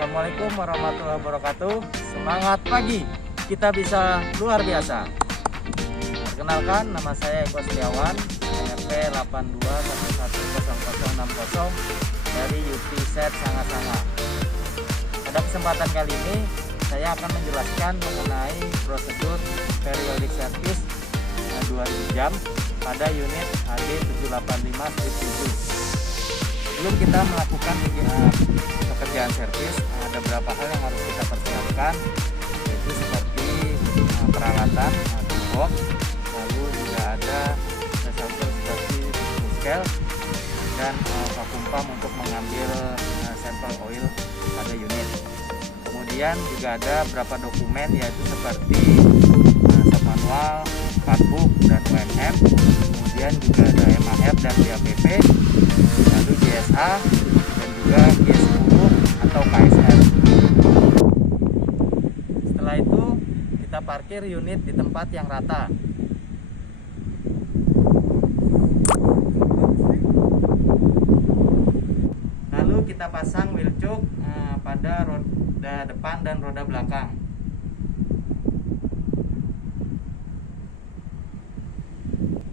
Assalamualaikum warahmatullahi wabarakatuh. Semangat pagi, kita bisa luar biasa. Perkenalkan, nama saya Eko Setiawan, NRP 82110060 dari UTZ Sanga-Sanga. Pada kesempatan kali ini, saya akan menjelaskan mengenai prosedur periodic service 2000 jam pada unit HD 785/7. Sebelum kita melakukan pekerjaan servis, ada beberapa hal yang harus kita persiapkan, yaitu seperti peralatan, toolbox, lalu juga ada sampel seperti scale dan vacuum pump untuk mengambil sampel oil pada unit. Kemudian juga ada beberapa dokumen, yaitu seperti shop manual, partbook, dan UMM. Kemudian juga ada MAF dan BAPP, lalu JSA, dan juga G10 atau KSR. Setelah itu kita parkir unit di tempat yang rata. Lalu kita pasang wheel choke pada roda depan dan roda belakang.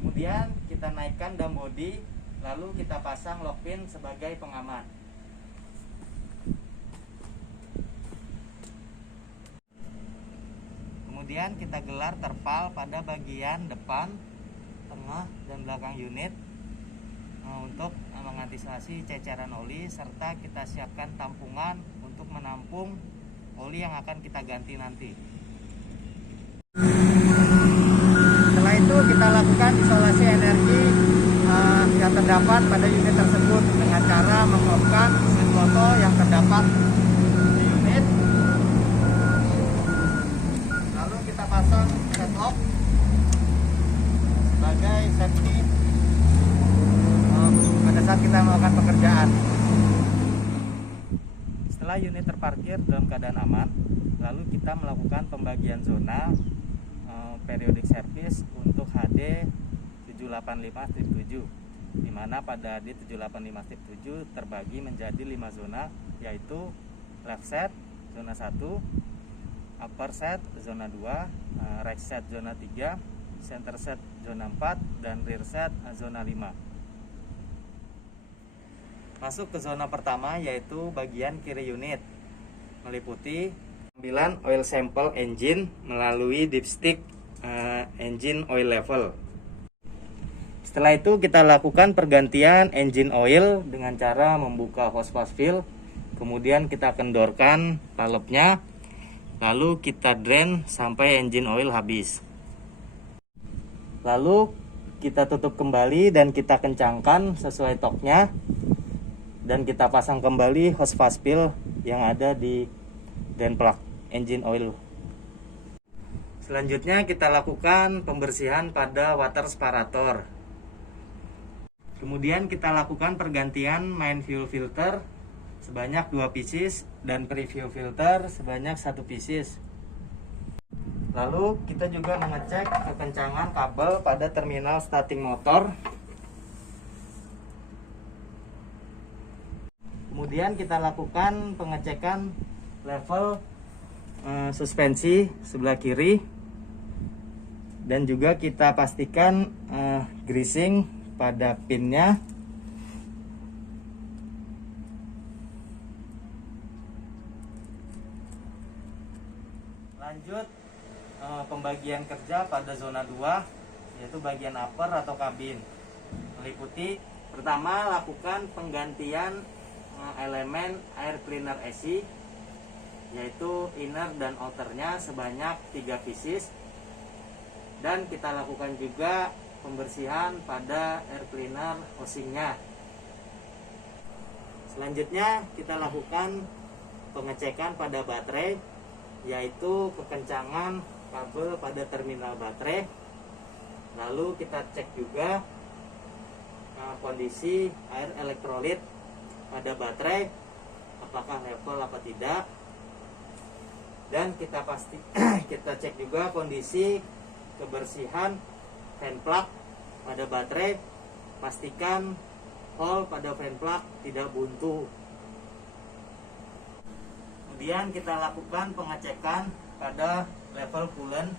Kemudian kita naikkan dam body, lalu kita pasang lock pin sebagai pengaman. Kemudian kita gelar terpal pada bagian depan, tengah, dan belakang unit untuk mengantisipasi ceceran oli, serta kita siapkan tampungan untuk menampung oli yang akan kita ganti nanti. Setelah itu kita lakukan isolasi energi yang terdapat pada unit tersebut dengan cara mengoffkan mesin motor yang terdapat di unit. Lalu kita pasang set off sebagai safety pada saat kita melakukan pekerjaan. Setelah unit terparkir dalam keadaan aman, lalu kita melakukan pembagian zona periodic service untuk HD 785/7, di mana pada HD 785/7 terbagi menjadi 5 zona, yaitu left set zona 1, upper set zona 2, right set zona 3, center set zona 4, dan rear set zona 5. Masuk ke zona pertama, yaitu bagian kiri unit, meliputi pengambilan oil sample engine melalui dipstick engine oil level. Setelah itu kita lakukan pergantian engine oil dengan cara membuka hose valve, kemudian kita kendorkan valve-nya, lalu kita drain sampai engine oil habis. Lalu kita tutup kembali dan kita kencangkan sesuai torque-nya, dan kita pasang kembali hose valve yang ada di drain plug engine oil. Selanjutnya kita lakukan pembersihan pada water separator. Kemudian kita lakukan pergantian main fuel filter sebanyak 2 pieces dan preview filter sebanyak 1 pieces. Lalu kita juga mengecek kekencangan kabel pada terminal starting motor. Kemudian kita lakukan pengecekan level suspensi sebelah kiri, dan juga kita pastikan greasing pada pinnya. Lanjut pembagian kerja pada zona 2, yaitu bagian upper atau kabin, meliputi pertama lakukan penggantian elemen air cleaner AC, yaitu inner dan outernya sebanyak 3 pieces, dan kita lakukan juga pembersihan pada air cleaner housingnya. Selanjutnya kita lakukan pengecekan pada baterai, yaitu kekencangan kabel pada terminal baterai. Lalu kita cek juga kondisi air elektrolit pada baterai, apakah level apa tidak, dan kita cek juga kondisi kebersihan fan plug pada baterai. Pastikan hole pada fan plug tidak buntu. Kemudian kita lakukan pengecekan pada level coolant,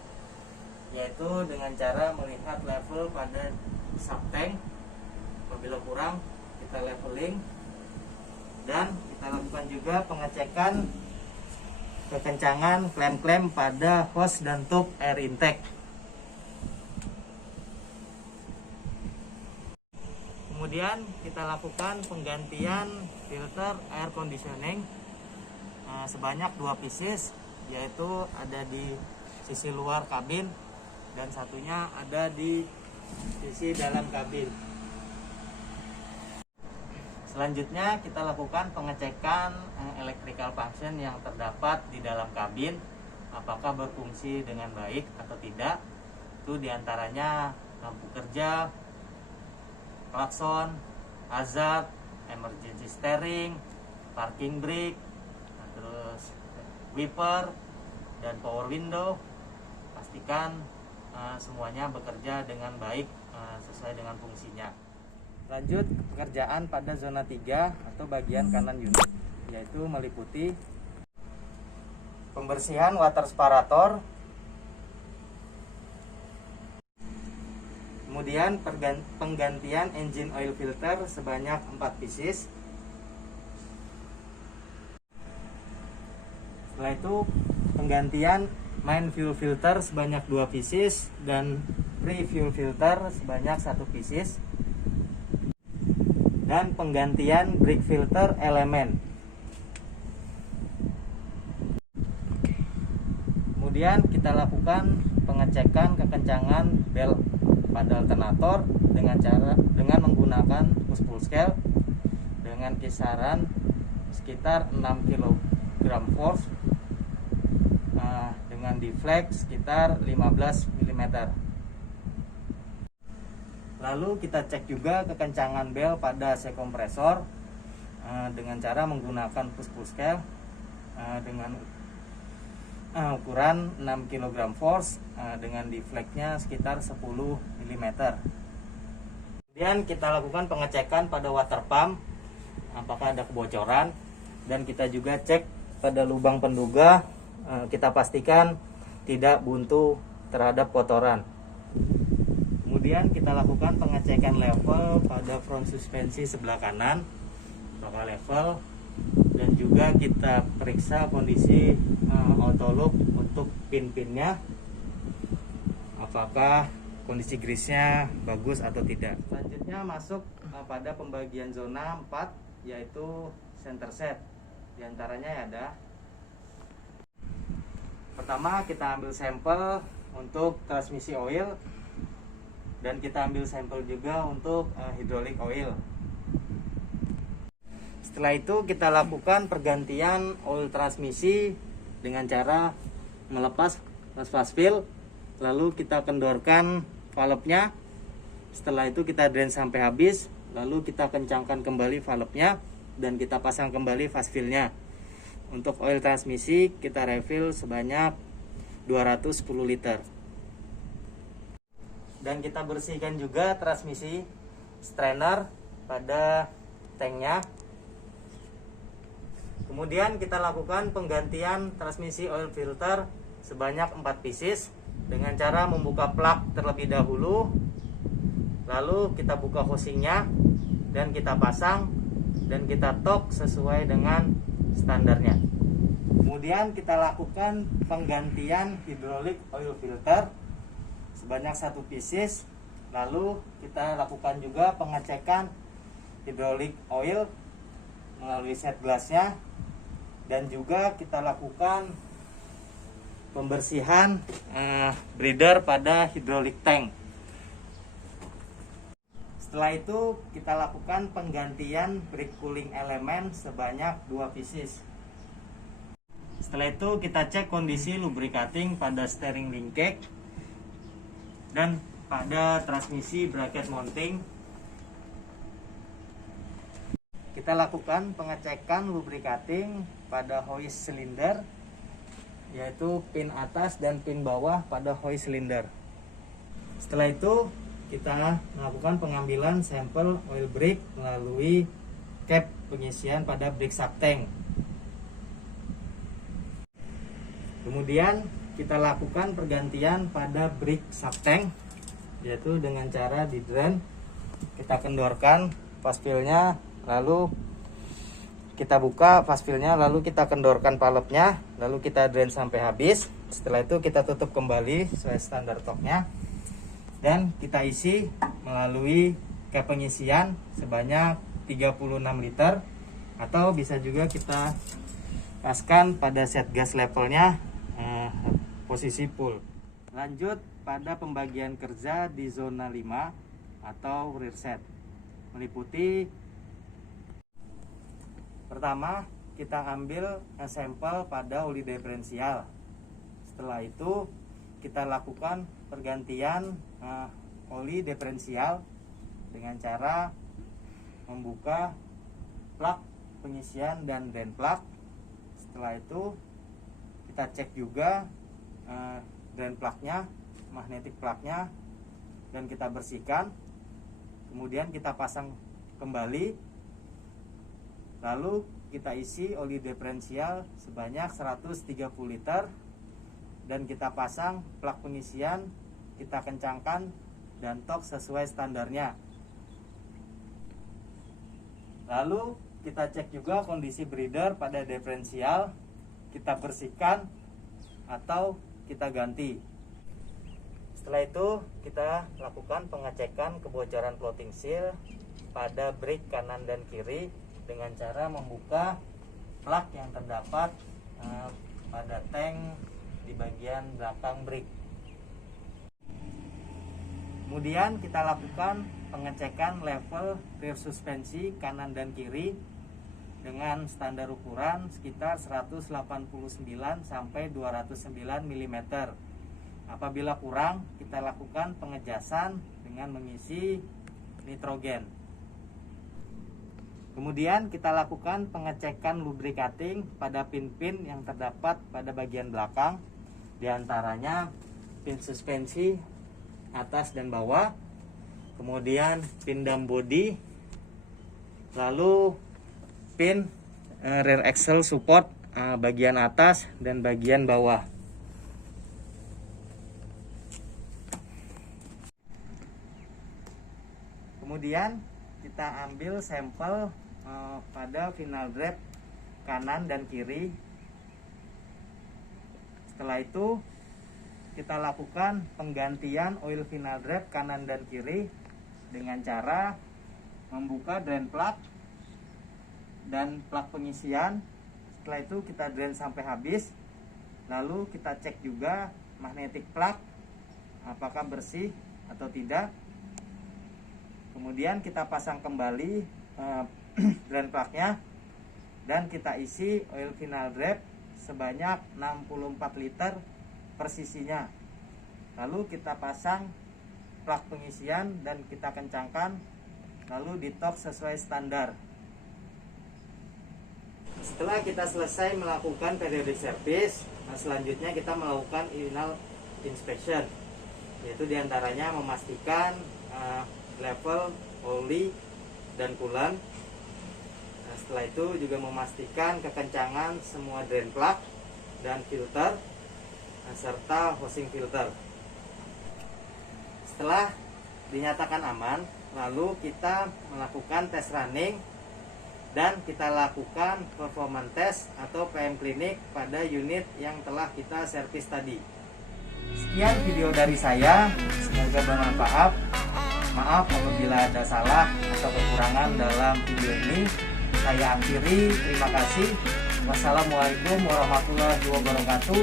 yaitu dengan cara melihat level pada subtank. Apabila kurang, kita leveling, dan kita lakukan juga pengecekan kekencangan klem-klem pada hose dan tube air intake. Kemudian kita lakukan penggantian filter air conditioning sebanyak 2 pieces, yaitu ada di sisi luar kabin dan satunya ada di sisi dalam kabin. Selanjutnya kita lakukan pengecekan electrical function yang terdapat di dalam kabin, apakah berfungsi dengan baik atau tidak. Itu diantaranya lampu kerja, klakson, hazard, emergency steering, parking brake, terus wiper dan power window. Pastikan semuanya bekerja dengan baik sesuai dengan fungsinya. Lanjut pekerjaan pada zona 3 atau bagian kanan unit, yaitu meliputi pembersihan water separator, kemudian penggantian engine oil filter sebanyak 4 pieces. Setelah itu penggantian main fuel filter sebanyak 2 pieces dan pre-fuel filter sebanyak 1 pieces, dan penggantian brake filter elemen. Kemudian kita lakukan pengecekan kekencangan bel pada alternator dengan menggunakan push pull scale dengan kisaran sekitar 6 kg force dengan deflect sekitar 15 mm. Lalu kita cek juga kekencangan bel pada AC kompresor dengan cara menggunakan push pull scale dengan ukuran 6 kg force dengan deflectnya sekitar 10 mm. Kemudian kita lakukan pengecekan pada water pump apakah ada kebocoran, dan kita juga cek pada lubang penduga, kita pastikan tidak buntu terhadap kotoran. Kemudian kita lakukan pengecekan level pada front suspensi sebelah kanan, apakah level, dan juga kita periksa kondisi auto loop untuk pin-pinnya, apakah kondisi grease-nya bagus atau tidak. Selanjutnya masuk pada pembagian zona 4, yaitu center set. Di antaranya ada, pertama kita ambil sampel untuk transmisi oil, dan kita ambil sampel juga untuk hydraulic oil. Setelah itu kita lakukan pergantian oil transmisi dengan cara melepas fast fill, lalu kita kendorkan valve-nya. Setelah itu kita drain sampai habis, lalu kita kencangkan kembali valve-nya dan kita pasang kembali fast fill-nya. Untuk oil transmisi kita refill sebanyak 210 liter. Dan kita bersihkan juga transmisi strainer pada tanknya. Kemudian kita lakukan penggantian transmisi oil filter sebanyak 4 pieces dengan cara membuka plug terlebih dahulu, lalu kita buka housingnya dan kita pasang dan kita tork sesuai dengan standarnya. Kemudian kita lakukan penggantian hydraulic oil filter sebanyak 1 pieces, lalu kita lakukan juga pengecekan hydraulic oil melalui set glassnya, dan juga kita lakukan pembersihan breather pada hydraulic tank. Setelah itu kita lakukan penggantian brake cooling elemen sebanyak 2 pieces. Setelah itu kita cek kondisi lubricating pada steering linkage dan pada transmisi bracket mounting. Kita lakukan pengecekan lubricating pada hoist silinder, yaitu pin atas dan pin bawah pada hoist silinder. Setelah itu kita melakukan pengambilan sampel oil brake melalui cap pengisian pada brake subtank. Kemudian kita lakukan pergantian pada brake subtank, yaitu dengan cara di drain. Kita kendorkan paspilnya, lalu kita buka paspilnya, lalu kita kendorkan palepnya, lalu kita drain sampai habis. Setelah itu kita tutup kembali sesuai standar torknya, dan kita isi melalui cap pengisian sebanyak 36 liter, atau bisa juga kita paskan pada set gas levelnya posisi full. Lanjut pada pembagian kerja di zona 5 atau rear set, meliputi pertama kita ambil sampel pada oli diferensial. Setelah itu kita lakukan pergantian oli diferensial dengan cara membuka plak pengisian dan drain plug. Setelah itu kita cek juga drain plugnya, magnetic plugnya, dan kita bersihkan. Kemudian kita pasang kembali, lalu kita isi oli diferensial sebanyak 130 liter, dan kita pasang plak pengisian, kita kencangkan dan tork sesuai standarnya. Lalu kita cek juga kondisi breather pada diferensial, kita bersihkan atau kita ganti. Setelah itu kita lakukan pengecekan kebocoran floating seal pada brake kanan dan kiri dengan cara membuka plak yang terdapat pada tank di bagian belakang brake. Kemudian kita lakukan pengecekan level rear suspensi kanan dan kiri dengan standar ukuran sekitar 189 sampai 209 mm. Apabila kurang, kita lakukan pengejasan dengan mengisi nitrogen. Kemudian kita lakukan pengecekan lubricating pada pin-pin yang terdapat pada bagian belakang, diantaranya pin suspensi atas dan bawah, kemudian pin dam body, lalu pin rear axle support bagian atas dan bagian bawah. Kemudian kita ambil sampel pada final drape kanan dan kiri. Setelah itu kita lakukan penggantian oil final drape kanan dan kiri dengan cara membuka drain plug dan plug pengisian. Setelah itu kita drain sampai habis, lalu kita cek juga magnetic plug apakah bersih atau tidak. Kemudian kita pasang kembali drain plugnya, dan kita isi oil final drape sebanyak 64 liter per sisinya. Lalu kita pasang plug pengisian dan kita kencangkan, lalu di tork sesuai standar. Setelah kita selesai melakukan periodic service, selanjutnya kita melakukan final inspection, yaitu diantaranya memastikan level oli dan coolant. Setelah itu juga memastikan kekencangan semua drain plug dan filter serta housing filter. Setelah dinyatakan aman, lalu kita melakukan tes running dan kita lakukan performance test atau PM klinik pada unit yang telah kita servis tadi. Sekian video dari saya, semoga bermanfaat. Maaf apabila ada salah atau kekurangan dalam video ini. Saya akhiri, terima kasih. Wassalamualaikum warahmatullahi wabarakatuh.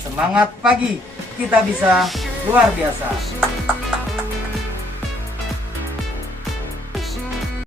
Semangat pagi, kita bisa luar biasa.